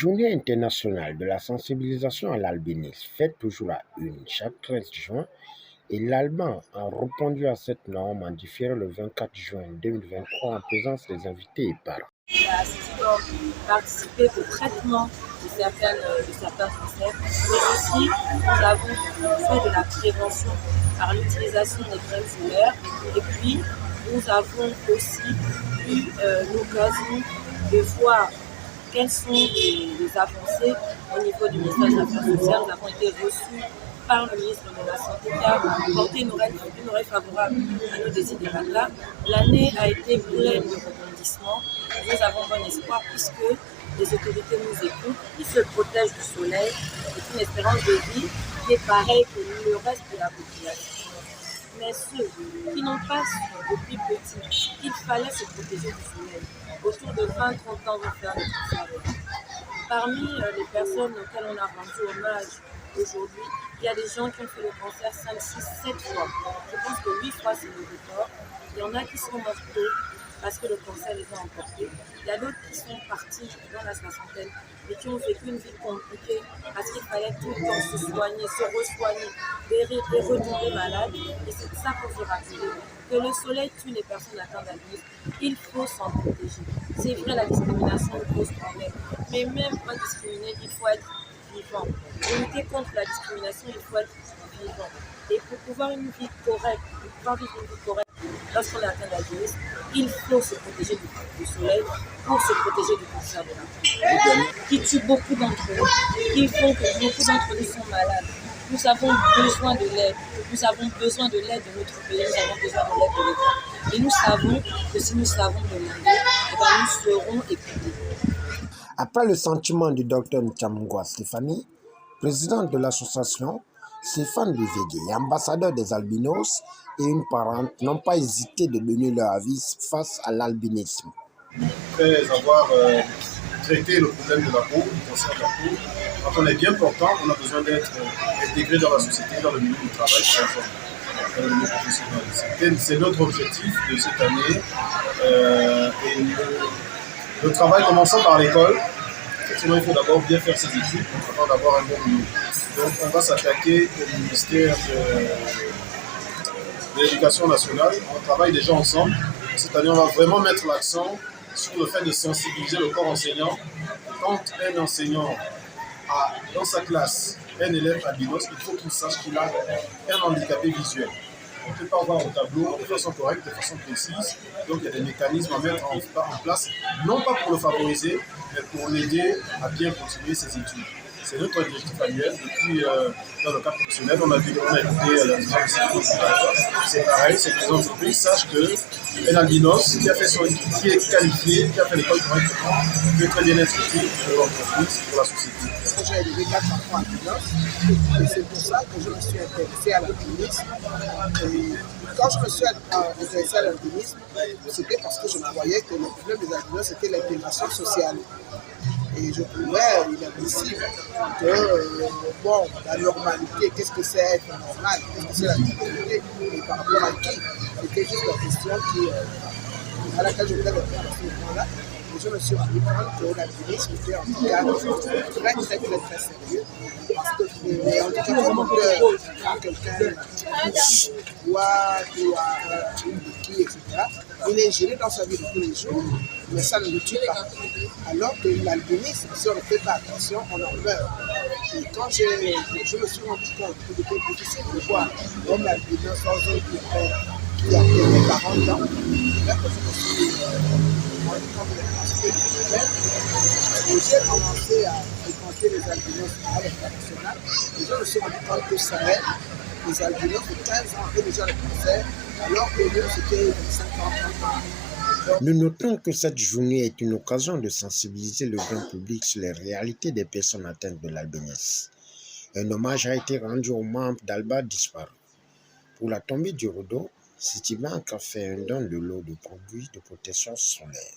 Journée internationale de la sensibilisation à l'albinisme, faite toujours à une chaque 13 juin, et l'Alban a répondu à cette norme en différé le 24 juin 2023 en présence des invités et parents. Participer au traitement de certains cancers, mais aussi nous avons fait de la prévention par l'utilisation des crèmes solaires et puis nous avons aussi eu l'occasion de voir quelles sont les avancées au niveau du ministère des Affaires sociales. Nous avons été reçus par le ministre de la Santé qui a porté une oreille favorable à nos désiderata. L'année a été pleine de rebondissements. Nous avons bon espoir puisque les autorités nous écoutent, ils se protègent du soleil. C'est une espérance de vie qui est pareille que le reste de la population. Mais ceux qui n'ont pas su depuis petit qu'il fallait se protéger du soleil, autour de 20-30 ans vont faire le cancer. Parmi les personnes auxquelles on a rendu hommage aujourd'hui, il y a des gens qui ont fait le cancer 5, 6, 7 fois. Je pense que 8 fois c'est le record. Il y en a qui sont morts tôt parce que le cancer les a emportés. Il y a d'autres qui sont partis dans la soixantaine mais qui ont vécu une vie compliquée parce qu'il fallait tout le temps se soigner, se re-soigner, et retomber malade. Et c'est ça qu'on veut rappeler. Que le soleil tue les personnes atteintes d'albinisme. Il faut s'en protéger. C'est vrai, la discrimination pose problème. Mais même pas discriminé, il faut être vivant. Pour lutter contre la discrimination, il faut être vivant. Et pour pouvoir vivre une vie correcte, lorsqu'on est atteint d'albinisme, il faut se protéger du soleil pour se protéger du cancer de la peau, qui tue beaucoup d'entre nous, qui font que beaucoup d'entre nous sont malades. Nous avons besoin de l'aide. Nous avons besoin de l'aide de notre pays, nous avons besoin de l'aide de l'État. Et nous savons que si nous savons demander, nous serons écoutés. Après le sentiment du docteur Nchamungwa Stéphanie, présidente de l'association, Stéphane Luvégué, ambassadeur des albinos et une parente, n'ont pas hésité de donner leur avis face à l'albinisme. Après avoir traité le problème de la peau, du cancer de la peau, quand on est bien portant, on a besoin d'être intégré dans la société, dans le milieu du travail, dans le milieu professionnel. C'est notre objectif de cette année. Et le travail commençant par l'école, effectivement, il faut d'abord bien faire ses études avant d'avoir un bon boulot. Donc, on va s'attaquer au ministère de l'Éducation nationale. On travaille déjà ensemble. Cette année, on va vraiment mettre l'accent sur le fait de sensibiliser le corps enseignant. Quand un enseignant a dans sa classe un élève albinos, il faut qu'il sache qu'il a un handicapé visuel. On ne peut pas voir au tableau de façon correcte, de façon précise. Donc il y a des mécanismes à mettre en place, non pas pour le favoriser, mais pour l'aider à bien continuer ses études. C'est notre objectif annuel. Et puis, dans le cadre professionnel, on a écouté la vision de ces c'est pareil, c'est que les entreprises sachent qu'un albinos qui est qualifié, qui a fait l'école correctement, peut très bien être utile pour l'entreprise, pour la société. J'ai élevé 4 enfants albinos et c'est pour ça que je me suis intéressé à l'albinisme. Quand je me suis intéressé à l'albinisme, c'était parce que je voyais que le problème des albinos, c'était l'intégration sociale. Et je trouvais inadmissible que, la normalité, qu'est-ce que c'est être normal, qu'est-ce que c'est la normalité, et par rapport à qui, c'était juste la question à laquelle je voulais répondre à ce moment-là. Et je me suis rendu compte que l'albinisme était en tout cas très sérieux. Parce que les handicapés moteurs, quand quelqu'un voit ou a une béquille, etc., il est gêné dans sa vie de tous les jours, mais ça ne le tue pas. Alors que l'albinisme, si on ne fait pas attention, on en meurt. Et quand je me suis rendu compte que c'était difficile de voir un albinos sans un qui a fait 40 ans, c'est là que je me suis rendu compte de l'aspect du problème. Et j'ai commencé à fréquenter les albinos à l'international. Et je me suis rendu compte que ça aide. Les albinos de 15 ans avaient déjà le cancer, alors que nous, c'était 50 ans. Nous notons que cette journée est une occasion de sensibiliser le grand public sur les réalités des personnes atteintes de l'albinisme. Un hommage a été rendu aux membres d'Alba disparus. Pour la tombée du rideau, Citibank a fait un don de lot de produits de protection solaire.